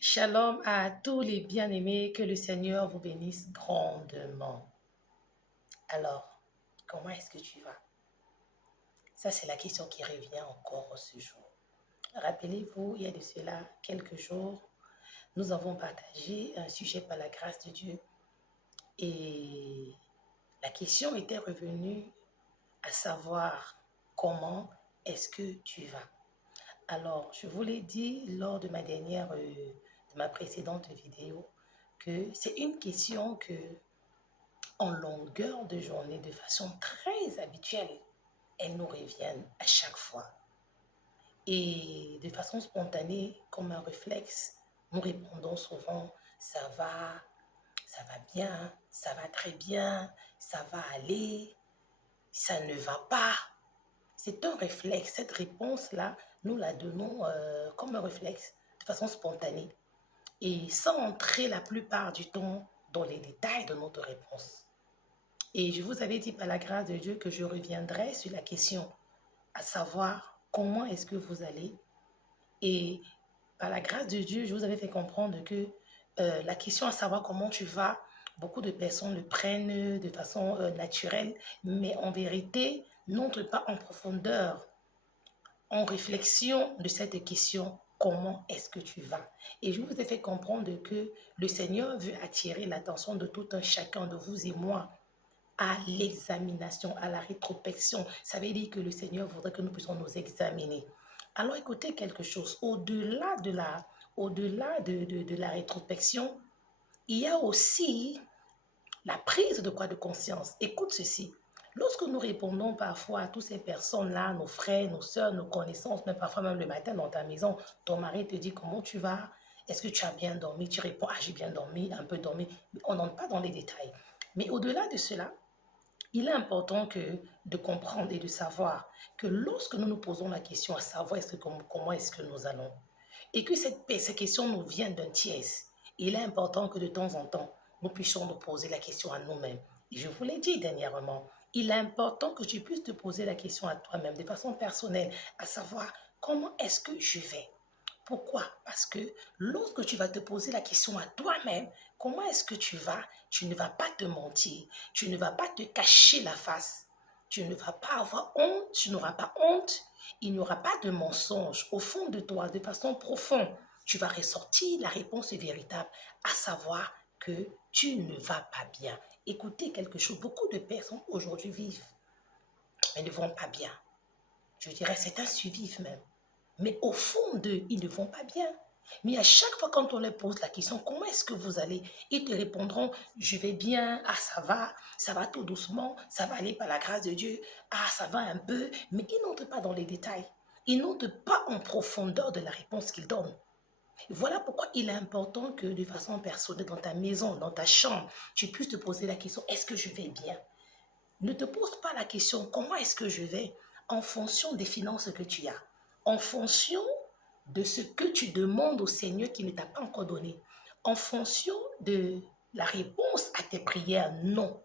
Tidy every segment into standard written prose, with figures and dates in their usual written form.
Shalom à tous les bien-aimés, que le Seigneur vous bénisse grandement. Alors, comment est-ce que tu vas? Ça, c'est la question qui revient encore ce jour. Rappelez-vous, il y a de cela quelques jours, nous avons partagé un sujet par la grâce de Dieu et la question était revenue à savoir comment est-ce que tu vas? Alors, je vous l'ai dit lors de ma précédente vidéo, que c'est une question que, en longueur de journée, de façon très habituelle, elles nous reviennent à chaque fois. Et de façon spontanée, comme un réflexe, nous répondons souvent, ça va bien, ça va très bien, ça va aller, ça ne va pas. C'est un réflexe. Cette réponse-là, nous la donnons comme un réflexe, de façon spontanée, et sans entrer la plupart du temps dans les détails de notre réponse. Et je vous avais dit par la grâce de Dieu que je reviendrai sur la question, à savoir comment est-ce que vous allez. Et par la grâce de Dieu, je vous avais fait comprendre que la question à savoir comment tu vas, beaucoup de personnes le prennent de façon naturelle, mais en vérité, n'entre pas en profondeur, en réflexion de cette question, comment est-ce que tu vas? Et je vous ai fait comprendre que le Seigneur veut attirer l'attention de tout un chacun de vous et moi à l'examination, à la rétrospection. Ça veut dire que le Seigneur voudrait que nous puissions nous examiner. Alors écoutez quelque chose, au-delà de la rétrospection, il y a aussi la prise de quoi de conscience. Écoute ceci. Lorsque nous répondons parfois à toutes ces personnes-là, nos frères, nos soeurs, nos connaissances, même parfois même le matin dans ta maison, ton mari te dit comment tu vas, est-ce que tu as bien dormi, tu réponds, ah j'ai bien dormi, un peu dormi, mais on n'entre pas dans les détails. Mais au-delà de cela, il est important de comprendre et de savoir que lorsque nous nous posons la question à savoir comment est-ce que nous allons, et que ces questions nous viennent d'un tiers, il est important que de temps en temps, nous puissions nous poser la question à nous-mêmes. Et je vous l'ai dit dernièrement, il est important que tu puisses te poser la question à toi-même de façon personnelle, à savoir comment est-ce que je vais. Pourquoi? Parce que lorsque tu vas te poser la question à toi-même, comment est-ce que tu ne vas pas te mentir, tu ne vas pas te cacher la face, tu ne vas pas avoir honte, tu n'auras pas honte, il n'y aura pas de mensonge au fond de toi, de façon profonde. Tu vas ressortir la réponse véritable, à savoir que tu ne vas pas bien. Écoutez quelque chose, beaucoup de personnes aujourd'hui vivent, mais ne vont pas bien. Je dirais c'est un survivre même. Mais au fond d'eux, ils ne vont pas bien. Mais à chaque fois quand on leur pose la question, comment est-ce que vous allez? Ils te répondront, je vais bien, ah ça va tout doucement, ça va aller par la grâce de Dieu, ah ça va un peu, mais ils n'entrent pas dans les détails. Ils n'entrent pas en profondeur de la réponse qu'ils donnent. Voilà pourquoi il est important que de façon personnelle, dans ta maison, dans ta chambre, tu puisses te poser la question, est-ce que je vais bien? Ne te pose pas la question, comment est-ce que je vais? En fonction des finances que tu as, en fonction de ce que tu demandes au Seigneur qui ne t'a pas encore donné, en fonction de la réponse à tes prières, non.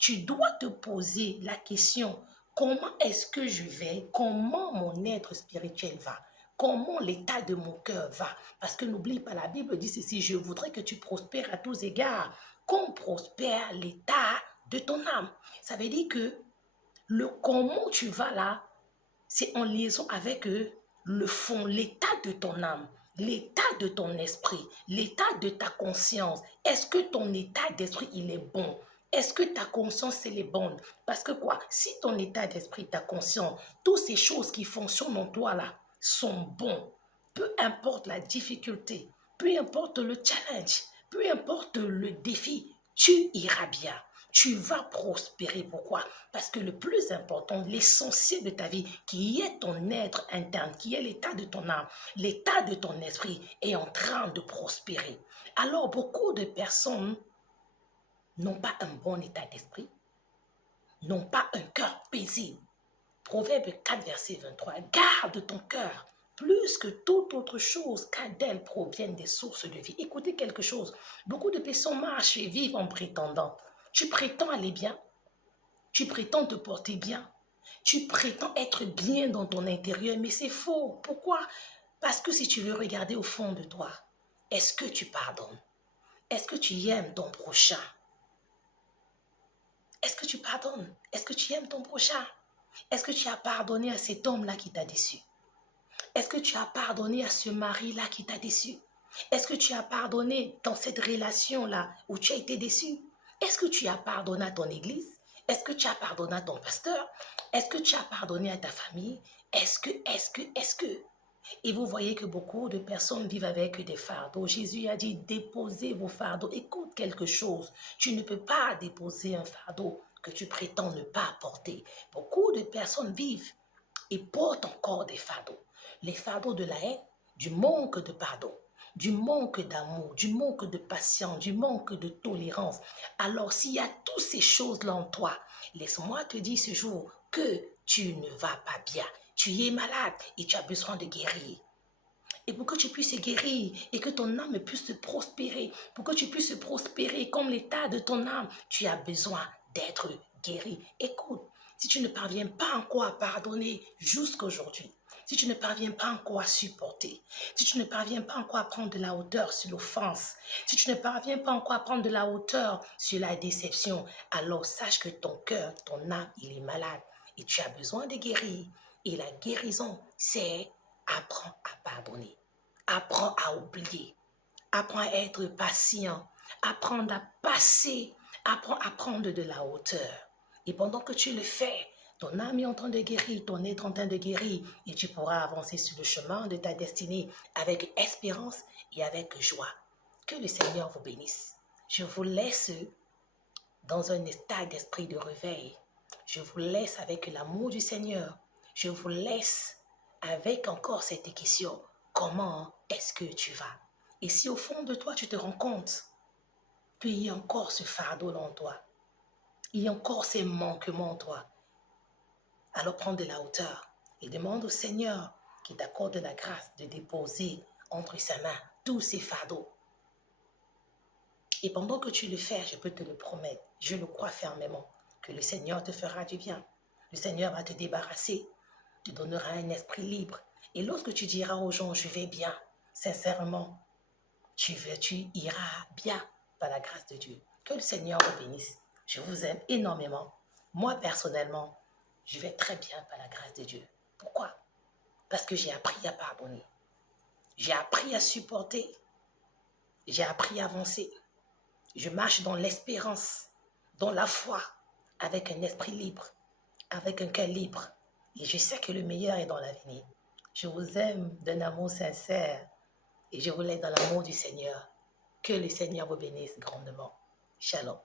Tu dois te poser la question, comment est-ce que je vais? Comment mon être spirituel va? Comment l'état de mon cœur va? Parce que n'oublie pas, la Bible dit ceci, je voudrais que tu prospères à tous égards, qu'on prospère l'état de ton âme. Ça veut dire que le comment tu vas là, c'est en liaison avec le fond, l'état de ton âme, l'état de ton esprit, l'état de ta conscience. Est-ce que ton état d'esprit, il est bon? Est-ce que ta conscience, elle est bonne? Parce que quoi? Si ton état d'esprit, ta conscience, toutes ces choses qui fonctionnent en toi là, sont bons, peu importe la difficulté, peu importe le challenge, peu importe le défi, tu iras bien. Tu vas prospérer. Pourquoi? Parce que le plus important, l'essentiel de ta vie, qui est ton être interne, qui est l'état de ton âme, l'état de ton esprit, est en train de prospérer. Alors, beaucoup de personnes n'ont pas un bon état d'esprit, n'ont pas un cœur paisible. Proverbe 4, verset 23. Garde ton cœur plus que toute autre chose, car d'elle proviennent des sources de vie. Écoutez quelque chose. Beaucoup de personnes marchent et vivent en prétendant. Tu prétends aller bien, tu prétends te porter bien, tu prétends être bien dans ton intérieur, mais c'est faux. Pourquoi? Parce que si tu veux regarder au fond de toi, Est-ce que tu pardonnes? Est-ce que tu aimes ton prochain? Est-ce que tu pardonnes? Est-ce que tu aimes ton prochain? Est-ce que tu as pardonné à cet homme-là qui t'a déçu? Est-ce que tu as pardonné à ce mari-là qui t'a déçu? Est-ce que tu as pardonné dans cette relation-là où tu as été déçu? Est-ce que tu as pardonné à ton église? Est-ce que tu as pardonné à ton pasteur? Est-ce que tu as pardonné à ta famille? Est-ce que? Et vous voyez que beaucoup de personnes vivent avec des fardeaux. Jésus a dit, déposez vos fardeaux. Écoute quelque chose. Tu ne peux pas déposer un fardeau que tu prétends ne pas porter. Beaucoup de personnes vivent et portent encore des fardeaux. Les fardeaux de la haine, du manque de pardon, du manque d'amour, du manque de patience, du manque de tolérance. Alors s'il y a toutes ces choses-là en toi, laisse-moi te dire ce jour que tu ne vas pas bien. Tu es malade et tu as besoin de guérir. Et pour que tu puisses guérir et que ton âme puisse prospérer, pour que tu puisses prospérer comme l'état de ton âme, tu as besoin d'être guéri. Écoute, si tu ne parviens pas encore à pardonner jusqu'aujourd'hui, si tu ne parviens pas encore à supporter, si tu ne parviens pas encore à prendre de la hauteur sur l'offense, si tu ne parviens pas encore à prendre de la hauteur sur la déception, alors sache que ton cœur, ton âme, il est malade et tu as besoin de guérir. Et la guérison, c'est apprends à pardonner, apprends à oublier, apprends à être patient, apprends à passer, apprends à prendre de la hauteur. Et pendant que tu le fais, ton âme est en train de guérir, ton être en train de guérir, et tu pourras avancer sur le chemin de ta destinée avec espérance et avec joie. Que le Seigneur vous bénisse. Je vous laisse dans un état d'esprit de réveil. Je vous laisse avec l'amour du Seigneur. Je vous laisse avec encore cette question. Comment est-ce que tu vas? Et si au fond de toi, tu te rends compte qu'il y a encore ce fardeau en toi, il y a encore ces manquements en toi, alors prends de la hauteur et demande au Seigneur qu'il t'accorde la grâce de déposer entre ses mains tous ces fardeaux. Et pendant que tu le fais, je peux te le promettre, je le crois fermement, que le Seigneur te fera du bien. Le Seigneur va te débarrasser, te donnera un esprit libre. Et lorsque tu diras aux gens, je vais bien, sincèrement, tu iras bien par la grâce de Dieu. Que le Seigneur vous bénisse. Je vous aime énormément. Moi, personnellement, je vais très bien par la grâce de Dieu. Pourquoi? Parce que j'ai appris à pardonner. J'ai appris à supporter. J'ai appris à avancer. Je marche dans l'espérance, dans la foi, avec un esprit libre, avec un cœur libre. Et je sais que le meilleur est dans l'avenir. Je vous aime d'un amour sincère et je vous laisse dans l'amour du Seigneur. Que le Seigneur vous bénisse grandement. Shalom.